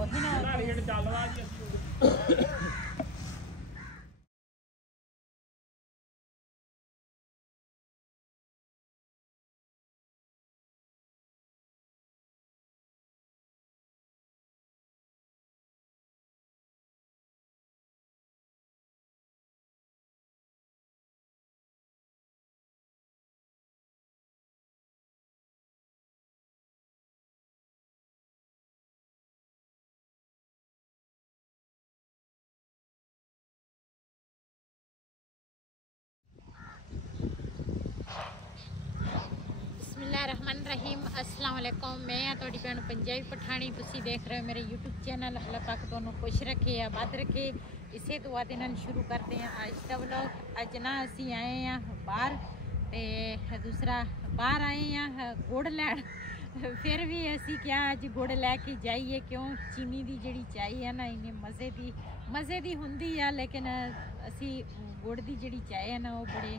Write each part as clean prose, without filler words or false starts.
ਉਹੀ ਨਾ ਰੇਟ ਚੱਲਦਾ ਜੀ ਅਸੀਂ बिस्मिल्लाहिर्रहमानिर्रहीम अस्सलाम वालेकुम। मैं थोड़ी भैन पंजाबी पठानी, तुसी देख रहे हो मेरे यूट्यूब चैनल। अल्लाह पाक दोनों खुश रखे आबाद रखे। इसे दुआ दे नाल शुरू करते हैं आज का व्लॉग। अज ना असी आए हैं बाहर ते दूसरा बाहर आए हैं गुड़ लैन। फिर भी असी क्या अज गुड़ लैके जाइए, क्यों चीनी की जिहड़ी चाय है ना इन्नी मज़े दी हुंदी है, लेकिन असी गुड़ की जिहड़ी चाय है ना वो बड़े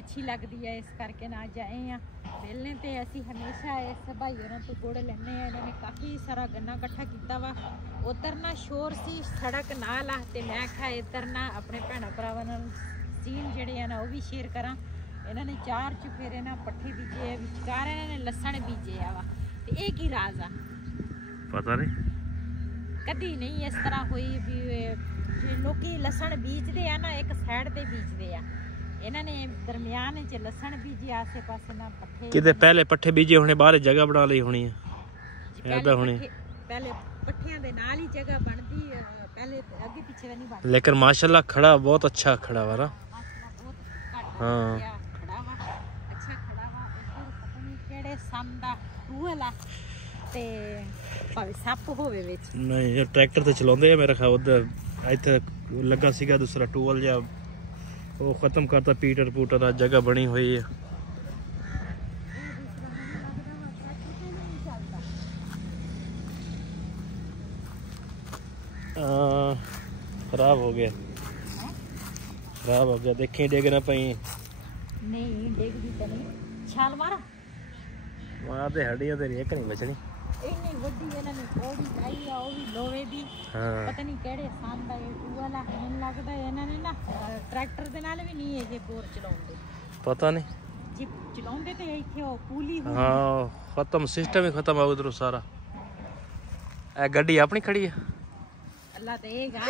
अच्छी लगती है, इस करके ना अज आए हैं मिलने। तो असी हमेशा इस भाई होरां तो गुड़ लैने। इन्होंने काफ़ी सारा गन्ना इकट्ठा किया वा। उधर ना शोर सी सड़क नाल आ, ते मैं आखा इधर ना अपने भैन भरावां नाल सीन जिहड़े है ना वो भी शेयर करा। इन्होंने 4 चुफेरे ना पट्ठे बीजे, विचकार इन्होंने लसन बीजे आ वा। ते ये की राज आ पता नहीं, कदी नहीं इस तरह हुई भी जे लोग लसन बीजते हैं ना एक साइड ते बीजते हैं। इन्होंने दरमियान च लसन बीजे, आसे पासे ना पट्ठे किते पहले पट्ठे बीजे होने, बाहर जगह बना ली होनी है। पहले पट्ठियां दे नाल ही जगह बनती, पहले अगे पीछे नहीं बनती। लेकिन माशाल्लाह खड़ा बहुत अच्छा खड़ा वा ना। हाँ खड़ा वा अच्छा खड़ा वा। इधर पता नहीं केड़े संदा टूल आ ते भावे सप होवे विच। नहीं ये ट्रैक्टर ते चलाਉਂਦੇ ਆ मेरा ख्याल। उधर ਇੱਥੇ ਲੱਗਾ ਸੀਗਾ दूसरा टूल ਜਾਂ ਉਹ ਖਤਮ ਕਰਤਾ, ਪੀਟਰ ਪੂਟਰ ਦਾ ਜਗ੍ਹਾ ਬਣੀ ਹੋਈ ਹੈ। खराब हो गया, खराब हो गया। देखी डेगना पई नहीं डेगदी तो नहीं, छाल मारा वहां ते हड्डियां ते एक नहीं बचनी। इन्नी वड्डी इन्होंने कोड़ी लाई आ, वो भी लोहे दी। पता नहीं केड़े सन दा ये टूल आ। मैनूं लगदा इन्होंने ना ट्रैक्टर दे नाल भी नहीं ये बोर चलाउंदे, पता नहीं जे चलाउंदे ते इत्थे ओ पूली हो। हाँ खत्म, सिस्टम ही खत्म है उधरों सारा। ए गड्डी अपनी खड़ी है। अल्लाह देगा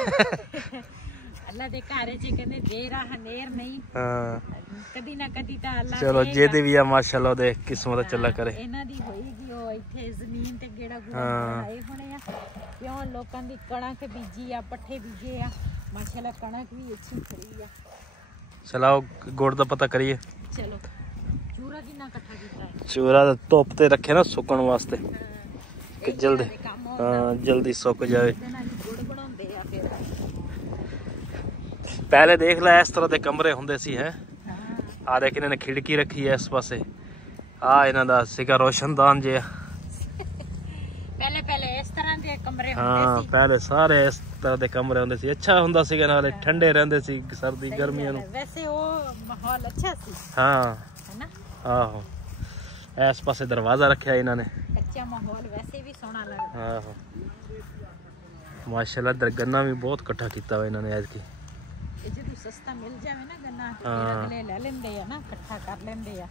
अल्लाह दे घर च कहंदे देर आ हनेर नहीं। हाँ कदी ना कदी ता अल्लाह चलो जे दे भी आ माशाल्लाह दे किस्मत चला करे। इन्हां दी होईगी ओ इत्थे जमीन ते गेड़ा गुड़ा आए होने आ। क्यों लोकां दी कणक बीजी आ, पट्ठे बीजे आ, माशाल्लाह कणक भी अच्छी खड़ी आ। चलाओ गुड़ दा पता करिए। चलो चूरा किन्ना इकट्ठा कीता है? चूरा धुप ते रखे ना सुकण वास्ते कि जल्दी, हाँ जल्दी सुक जाए। पहले देख ला इस तरह के कमरे होंदे सी है। आ देख इन्होंने खिड़की रखी है इस पासे। आ इन्हां दा सिका रोशनदान जे। पहले इस तरह के कमरे होंदे हाँ सी। पहले सारे इस तरह के कमरे होंदे सी। अच्छा हुंदा सीगा, नाले ठंडे रहंदे सी सर्दी गर्मियां नूं। वैसे वो माहौल अच्छा सी हाँ है ना। आहो इस पासे दरवाजा रखा इन्होंने। कच्चा माहौल वैसे भी सोहना लगदा। आहो माशाल्लाह इधर गन्ना भी बहुत इकट्ठा किया हुआ इन्होंने ऐतकी। जो सस्ता मिल जाए ना गन्ना फिर अगले ले लेंदे आ ना, इकट्ठा कर लेंदे आ,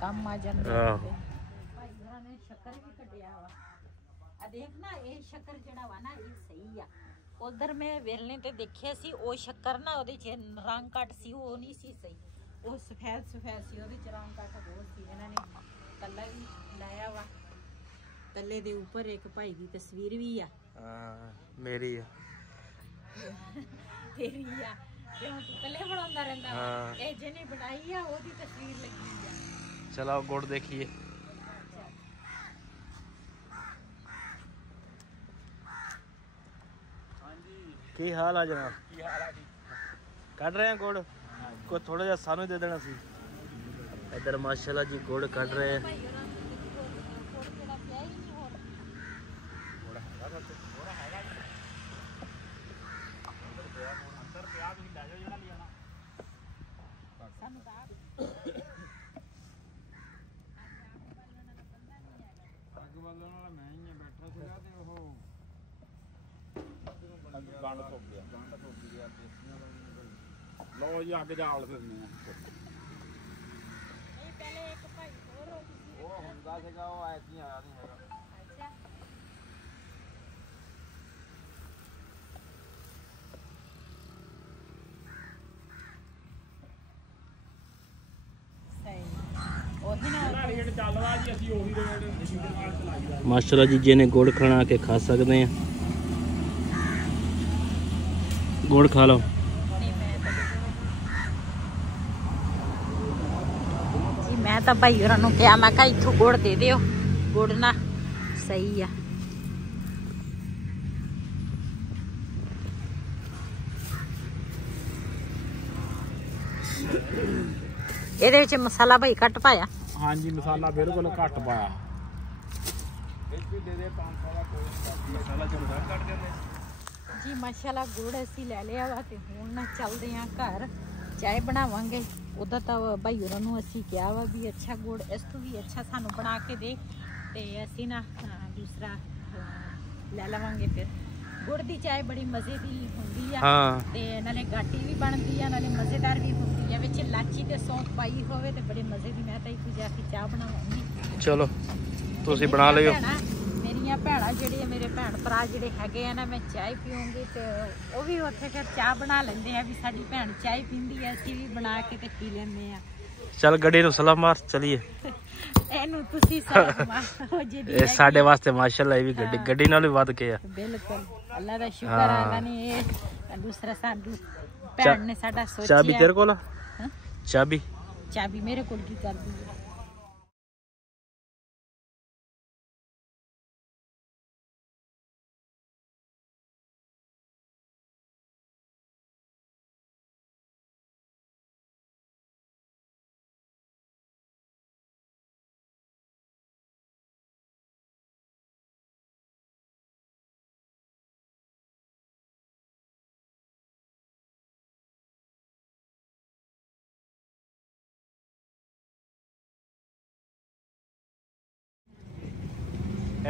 काम आ जांदे। भाई होरां ने शक्कर भी कटिया वा। आ देखना ये शक्कर जेड़ा वा ना ये सही आ। उधर मैं वेलने ते देखिया सी ओ शक्कर ना ओदे च रंग कट सी, वो नहीं सी सही, वो सफेद सी ओदे च रंग कट हो सी। इन्होंने तल्ला भी लाया वा, तल्ले दे ऊपर एक भाई दी तस्वीर भी आ। मेरी है तेरी आ क्यों तू तल्ले बनांदा रहंदा वा। ए जिने बनाई आ ओदी तस्वीर लगी आ। चलाओ गुड़ देखिए। की हाल है जनाब? कट रहे हैं गुड़ को थोड़ा जा सानू दे देना सी। इधर माशाल्लाह जी गुड़ कट रहे हैं। ਗੰਡ ਧੁੱਪ ਗਿਆ ਲੋ ਜੀ ਅੱਗ ਜਾਲ ਫਿਰਨੀ ਆ ਇਹ ਪਹਿਲੇ ਇੱਕ ਭਾਈ ਹੋਰ ਹੋ ਗਈ ਉਹ ਹੁੰਦਾ ਸੀਗਾ ਉਹ ਐਸੀ ਆਇਆ ਨਹੀਂ ਹੈਗਾ ਅੱਛਾ ਸਹੀ ਉਹੀ ਨਾ ਰੇਟ ਚੱਲਦਾ ਜੀ ਅਸੀਂ ਉਹੀ ਰੇਟ ਜਿਹਦੇ ਨਾਲ ਚਲਾਈਦਾ ਮਾਸ਼ਾਅੱਲਾ ਜੀ ਜਿਹਨੇ ਗੁੜ ਖਾਣਾ ਕੇ ਖਾ ਸਕਦੇ ਆ ਗੁੜ ਖਾ ਲਓ ਜੀ ਮੈਂ ਤਾਂ ਭਾਈ ਹੋਰਾਂ ਨੂੰ ਕਿਹਾ ਮੈਂ ਕਿਹਾ ਇੱਥੋਂ ਗੁੜ ਦੇ ਦਿਓ ਗੁੜ ਨਾ ਸਹੀ ਆ ਇਹਦੇ ਵਿੱਚ ਮਸਾਲਾ ਭਾਈ ਘੱਟ ਪਾਇਆ ਹਾਂਜੀ ਮਸਾਲਾ ਬਿਲਕੁਲ ਘੱਟ ਪਾਇਆ ਇਹ ਵੀ ਦੇ ਦੇ 500 ਦਾ ਕੋਈ ਮਸਾਲਾ ਚਲਦਾ ਕੱਟ ਦਿੰਦੇ ਜੀ ਮਾਸ਼ਾਅੱਲਾ ਗੁੜ ਅਸੀਂ ਲੈ ਲਿਆ ਵਾ ਤੇ ਹੁਣ ਨਾ ਚੱਲਦੇ ਆਂ ਘਰ ਚਾਹ ਬਣਾਵਾਂਗੇ ਉਹਦਾ ਤਾਂ ਭਾਈ ਹੋਰਾਂ ਨੂੰ ਅਸੀਂ ਕਿਹਾ ਵਾ ਵੀ ਅੱਛਾ ਗੁੜ ਇਸ ਤੋਂ ਵੀ ਅੱਛਾ ਸਾਨੂੰ ਬਣਾ ਕੇ ਦੇ ਤੇ ਅਸੀਂ ਨਾ ਦੂਸਰਾ ਲੈ ਲਵਾਂਗੇ ਫਿਰ ਗੁੜ ਦੀ ਚਾਹ ਬੜੀ ਮਜ਼ੇ ਦੀ ਹੁੰਦੀ ਆ ਹਾਂ ਤੇ ਨਾਲੇ ਗਾਟੀ ਵੀ ਬਣਦੀ ਆ ਨਾਲੇ ਮਜ਼ੇਦਾਰ ਵੀ ਹੁੰਦੀ ਆ ਵਿੱਚ ਇਲਾਚੀ ਤੇ ਸੌਂਫ ਪਾਈ ਹੋਵੇ ਤੇ ਬੜੇ ਮਜ਼ੇ ਦੀ ਮੈਂ ਤਾਂ ਇੱਕ ਜਾ ਕੇ ਚਾਹ ਬਣਾਵਾਂਗੀ ਚਲੋ ਤੁਸੀਂ ਬਣਾ ਲਿਓ ਮੇਰੀਆਂ ਭੈਣਾਂ ਜਿਹੜੇ ਮੇਰੇ ਭੈਣ ਭਰਾ ਜਿਹੜੇ ਹੈਗੇ ਆ ਨਾ ਮੈਂ ਚਾਹ ਪੀਉਂਗੀ ਤੇ ਉਹ ਵੀ ਉੱਥੇ ਫਿਰ ਚਾਹ ਬਣਾ ਲੈਂਦੇ ਆ ਵੀ ਸਾਡੀ ਭੈਣ ਚਾਹ ਪੀਂਦੀ ਆ ਅਸੀਂ ਵੀ ਬਣਾ ਕੇ ਤੇ ਪੀ ਲੈਂਦੇ ਆ ਚੱਲ ਗੱਡੀ ਨੂੰ ਸਲਾਮ ਮਾਰ ਚਲੀਏ ਇਹਨੂੰ ਤੁਸੀਂ ਸਲਾਮ ਮਾਰੋ ਜੀ ਇਹ ਸਾਡੇ ਵਾਸਤੇ ਮਾਸ਼ਾਅੱਲਾ ਇਹ ਵੀ ਗੱਡੀ ਨਾਲ ਵੀ ਵੱਧ ਕੇ ਆ ਬਿਲਕੁਲ ਅੱਲਾ ਦਾ ਸ਼ੁਕਰ ਹੈ ਅੱਲਾ ਨੇ ਇਹ ਦੂਸਰਾ ਸਾਨੂੰ ਭੈਣ ਨੇ ਸਾਡਾ ਸੋਚਿਆ ਚਾਬੀ ਤੇਰੇ ਕੋਲ ਆ ਚਾਬੀ ਚਾਬੀ ਮੇਰੇ ਕੋਲ ਕੀ ਕਰਦੀ ਹੈ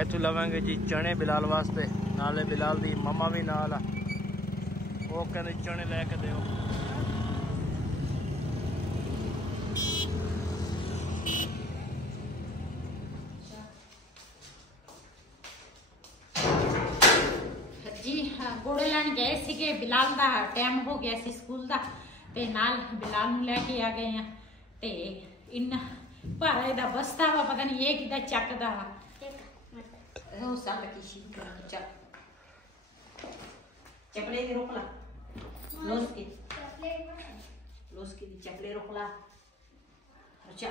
ਇੱਥੋਂ ਲਵਾਂਗੇ ਜੀ ਚਣੇ ਬਿਲਾਲ ਵਾਸਤੇ ਨਾਲੇ ਬਿਲਾਲ ਦੀ ਮੰਮਾ ਵੀ ਨਾਲ ਆ ਉਹ ਕਹਿੰਦੇ ਚਣੇ ਲੈ ਕੇ ਦਿਓ ਜੀ ਗੁੜ ਲੈਣ ਗਏ ਸੀਗੇ ਬਿਲਾਲ ਦਾ ਟਾਈਮ ਹੋ ਗਿਆ ਸੀ ਸਕੂਲ ਦਾ ਤੇ ਨਾਲ ਬਿਲਾਲ ਨੂੰ ਲੈ ਕੇ ਆ ਗਏ ਆ ਤੇ ਇੰਨਾ ਭਾਰਾ ਇਹਦਾ ਬਸਤਾ ਵਾ ਪਤਾ ਨਹੀਂ ਇਹ ਕਿੱਦਾਂ ਚੱਕਦਾ ਵਾ ਉਹ ਸਭ ਕੀ ਚੱਕ चपले रोक ला लोस की चपले रोक ला अच्छा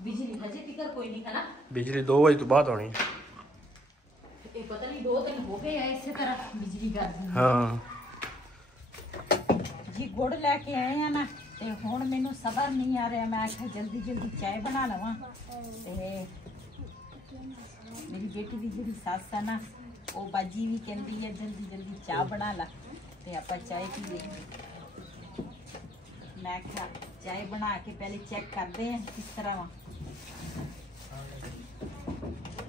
बिजली हजे तिकर कोई नहीं है ना बिजली 2 बजे तो बाद होनी ये पता नहीं 2 दिन हो गए ऐसे तरह बिजली कर दी हाँ जी गुड़ लेके आए हैं ना ते हुण मैनू सबर नहीं आ रहा मैं आखिया जल्दी जल्दी चाय बना लवां ते मेरी बेटी की जी सस है ना वो बाजी भी कहती है जल्दी जल्दी चाह बना ला ते आपां चाय पीए मैं क्या चाय बना के पहले चेक करते हैं किस तरह वा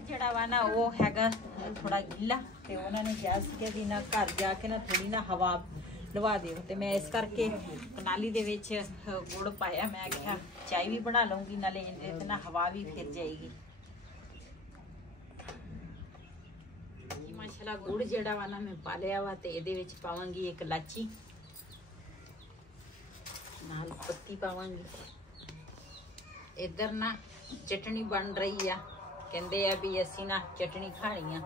जड़ा वा ना वो हैगा थोड़ा गिला ते उन्होंने कहा कि भी ना घर जाके ना थोड़ी ना हवा लवा दिओ ते मैं इस करके कनाली दे विच गुड़ पाया मैं क्या चाय भी बना लूँगी नाले इहदे ना हवा भी फिर जाएगी माशाल्लाह गुड़ जेड़ा वा ना मैं पा लिया वा ते इहदे विच पावांगी एक इलाची नाल पत्ती पावांगी इधर ना चटनी बन रही है कहंदे आ भी असी ना चटनी खानी आ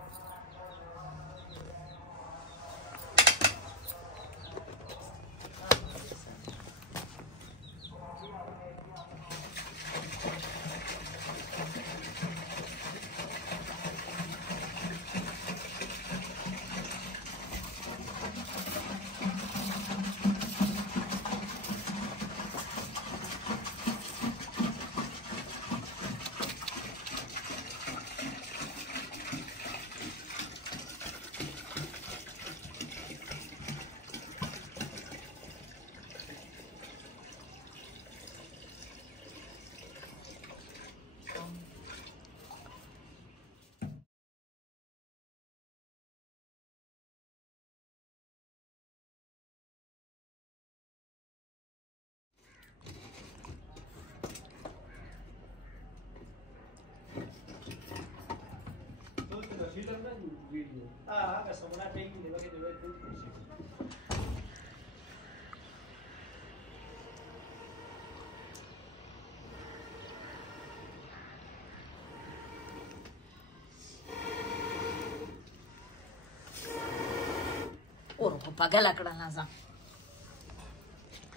और पागल लकड़ा ना सा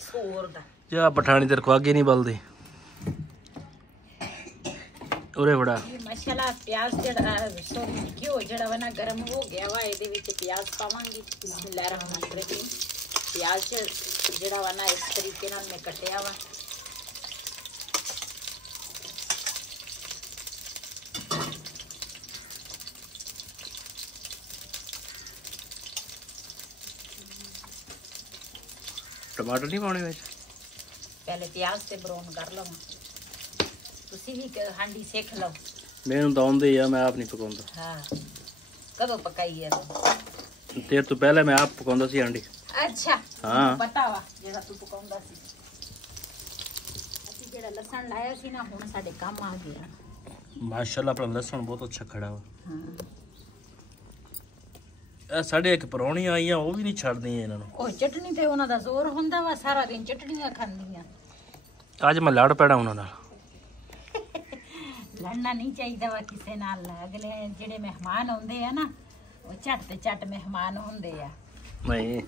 सोर दा जा पठानी तेरे को आगे नहीं बलदी उरे बड़ा ये माशाल्लाह प्याज जड़ा घिओ जड़ा वा ना गरम हो गया वा ਇਹਦੇ ਵਿੱਚ प्याज पावांगी बिस्मिल्लाहिर्रहमानिर्रहीम प्याज जड़ा वा ना इस तरीके नाल मैं कटिया वा टमाटर नहीं पाने ਵਿੱਚ पहले प्याज से ब्राउन कर लो ਤੁਸੀਂ ਵੀ ਹਾਂਡੀ ਸਿੱਖ ਲਓ ਮੈਨੂੰ ਤਾਂ ਆਉਂਦੇ ਆ ਮੈਂ ਆਪ ਨਹੀਂ ਪਕਾਉਂਦਾ ਹਾਂ ਕਦੋਂ ਪਕਾਈ ਹੈ ਤੂੰ ਤੇਰੇ ਤੋਂ ਪਹਿਲੇ ਮੈਂ ਆਪ ਪਕਾਉਂਦਾ ਸੀ ਹਾਂਡੀ ਅੱਛਾ ਹਾਂ ਪਤਾ ਵਾ ਜਿਹੜਾ ਤੂੰ ਪਕਾਉਂਦਾ ਸੀ ਅਸੀਂ ਜਿਹੜਾ ਲਸਣ ਲਾਇਆ ਸੀ ਨਾ ਹੁਣ ਸਾਡੇ ਕੰਮ ਆ ਗਿਆ ਮਾਸ਼ਾਅੱਲਾ ਆਪਣਾ ਲਸਣ ਬਹੁਤ ਅੱਛਾ ਖੜਾ ਵਾ ਹਾਂ ਇਹ ਸਾਡੇ ਇੱਕ ਪਰੌਣੀ ਆਈਆਂ ਉਹ ਵੀ ਨਹੀਂ ਛੱਡਦੀਆਂ ਇਹਨਾਂ ਨੂੰ ਉਹ ਚਟਣੀ ਤੇ ਉਹਨਾਂ ਦਾ ਜ਼ੋਰ ਹੁੰਦਾ ਵਾ ਸਾਰਾ ਦਿਨ ਚਟਣੀਆਂ ਖਾਂਦੀਆਂ ਅੱਜ ਮੈਂ ਲੜ ਪੈਣਾ ਉਹਨਾਂ ਨਾਲ ਲੜਨਾ ਨਹੀਂ ਚਾਹੀਦਾ ਵਾ ਕਿਸੇ ਨਾਲ ਅਗਲੇ ਜਿਹੜੇ ਮਹਿਮਾਨ ਆਉਂਦੇ ਆ ਨਾ ਉਹ ਝੱਟ ਤੇ ਝੱਟ ਮਹਿਮਾਨ ਹੁੰਦੇ ਆ ਨਹੀਂ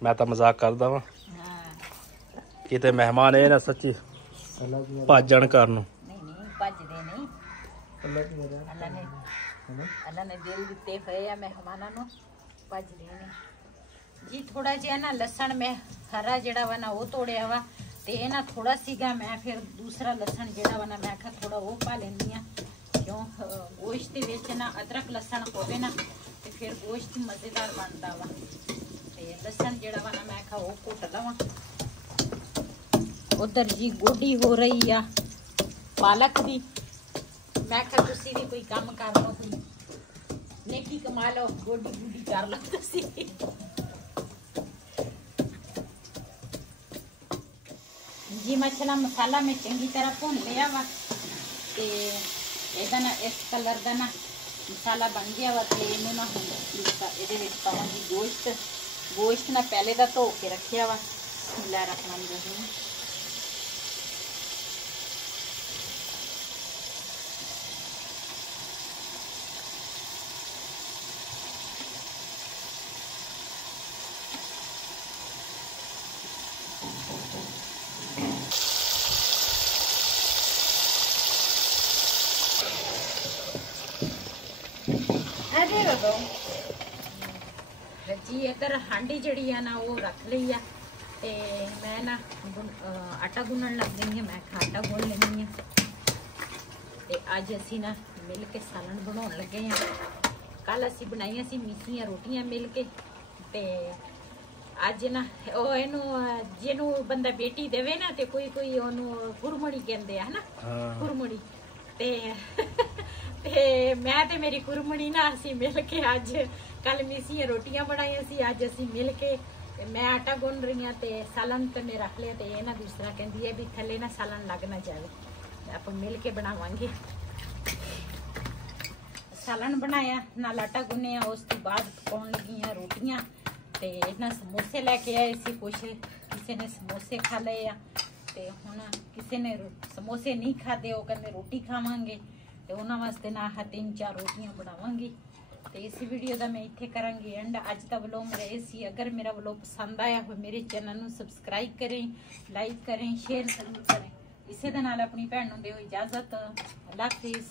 ਮੈਂ ਤਾਂ ਮਜ਼ਾਕ ਕਰਦਾ ਵਾਂ ਹਾਂ ਕਿਤੇ ਮਹਿਮਾਨ ਇਹ ਨਾ ਸੱਚੀ ਭਾਜਣ ਕਰਨ ਨੂੰ ਨਹੀਂ ਭੱਜਦੇ ਨਹੀਂ ਅੱਲਾ ਨੇ ਦਿਲ ਦਿੱਤੇ ਹੋਏ ਆ ਮਹਿਮਾਨਾਂ ਨੂੰ ਭੱਜਦੇ ਨਹੀਂ ਜੀ ਥੋੜਾ ਜਿਹਾ ਨਾ ਲਸਣ ਮੈਂ ਹਰਾ ਜਿਹੜਾ ਵਾ ਨਾ ਉਹ ਤੋੜਿਆ ਵਾ ਤੇ ਇਹ ਨਾ ਥੋੜਾ ਸੀਗਾ ਮੈਂ ਫਿਰ ਦੂਸਰਾ ਲਸਣ ਜਿਹੜਾ ਵਾ ਨਾ ਮੈਂ ਕਿਹਾ ਥੋੜਾ ਉਹ ਪਾ ਲੈਂਦੀ ਆ ਕਿਉਂ ਗੋਸ਼ਤ ਦੇ ਵਿੱਚ ਨਾ ਅਦਰਕ ਲਸਣ ਹੋਵੇ ਨਾ ਤੇ ਫਿਰ ਗੋਸ਼ਤ ਮਜ਼ੇਦਾਰ ਬਣਦਾ ਵਾ ਤੇ ਲਸਣ ਜਿਹੜਾ ਵਾ ਨਾ ਮੈਂ ਕਿਹਾ ਉਹ ਕੁੱਟ ਲਵਾਂ ਉਧਰ ਜੀ ਗੋਡੀ ਹੋ ਰਹੀ ਆ ਪਾਲਕ ਦੀ ਮੈਂ ਕਿਹਾ ਤੁਸੀਂ ਵੀ ਕੋਈ ਕੰਮ ਕਰ ਲਓ ਕੋਈ नेकी कमा लो गोडी गुडी कर लो तुसी जी मछला मसाला में चंगी तरह भुन लिया वा ते ਇਹਦਾ ਨਾ ਇਸ ਕਲਰ ਦਾ ਨਾ ਮਸਾਲਾ ਬਣ ਗਿਆ ਵਾ ਤੇ ਇਹਨੂੰ ਨਾ ਹੁਣ ਇਹਦੇ ਵਿੱਚ ਪਾਵਾਂਗੀ ਗੋਸ਼ਤ ਨਾ ਪਹਿਲੇ ਦਾ ਧੋ ਕੇ ਰੱਖਿਆ ਵਾ ਬਿਸਮਿल्लाहिर्रहमानिर्रहीम जी इधर हांडी जड़ी है ना वो रख ली है ते मैं ना आटा गुनन लग गई है मैं आटा गुन लेनी है ते अज असी ना मिल के सालन बनाने लगे हैं कल असी बनाई सी मिसियां रोटियां मिल के ते अज ना जिन्हों बंदा बेटी देवे ना ते कोई कोई कुरमड़ी कहते है ना कुरमड़ी ते मैं ते मेरी कुरमणी ना असी मिल के अज कल मिसियां रोटियां बनाई सी अज असी मिल के मैं आटा गुन रही हाँ ते सालन ते मैं रख लिया ते ना दूसरा कहती है भी थले ना सालन लग ना जाए आप मिल के बनावांगे सालन बनाया नाल आटा गुनिया उस तो बाद पकाउण लगी हाँ रोटियां ते इन्ना समोसे लैके आए सी कुछ किसी ने समोसे खा लए आ ते हुण किसी ने समोसे नहीं खाते वो कहते रोटी खावांगे ਤੇ ਉਹਨਾਂ ਵਾਸਤੇ ਨਾ ਆਹ 3-4 ਰੋਟੀਆਂ ਬਣਾਵਾਂਗੀ ਤੇ ਇਸ ਵੀਡੀਓ ਦਾ ਮੈਂ ਇੱਥੇ ਕਰਾਂਗੀ ਐਂਡ ਅੱਜ ਦਾ ਵਲੋਗ ਮੇਰਾ ਇਹ ਸੀ ਅਗਰ ਮੇਰਾ ਵਲੋਗ ਪਸੰਦ ਆਇਆ ਹੋਵੇ ਮੇਰੇ ਚੈਨਲ ਨੂੰ ਸਬਸਕ੍ਰਾਈਬ ਕरें ਲਾਈਕ करें ਸ਼ੇਅਰ ਜ਼ਰੂਰ करें ਇਸੇ ਦੇ ਨਾਲ ਆਪਣੀ ਭੈਣ ਨੂੰ ਦਿਓ ਇਜਾਜ਼ਤ ਅੱਲਾਹ ਹਾਫਿਜ਼।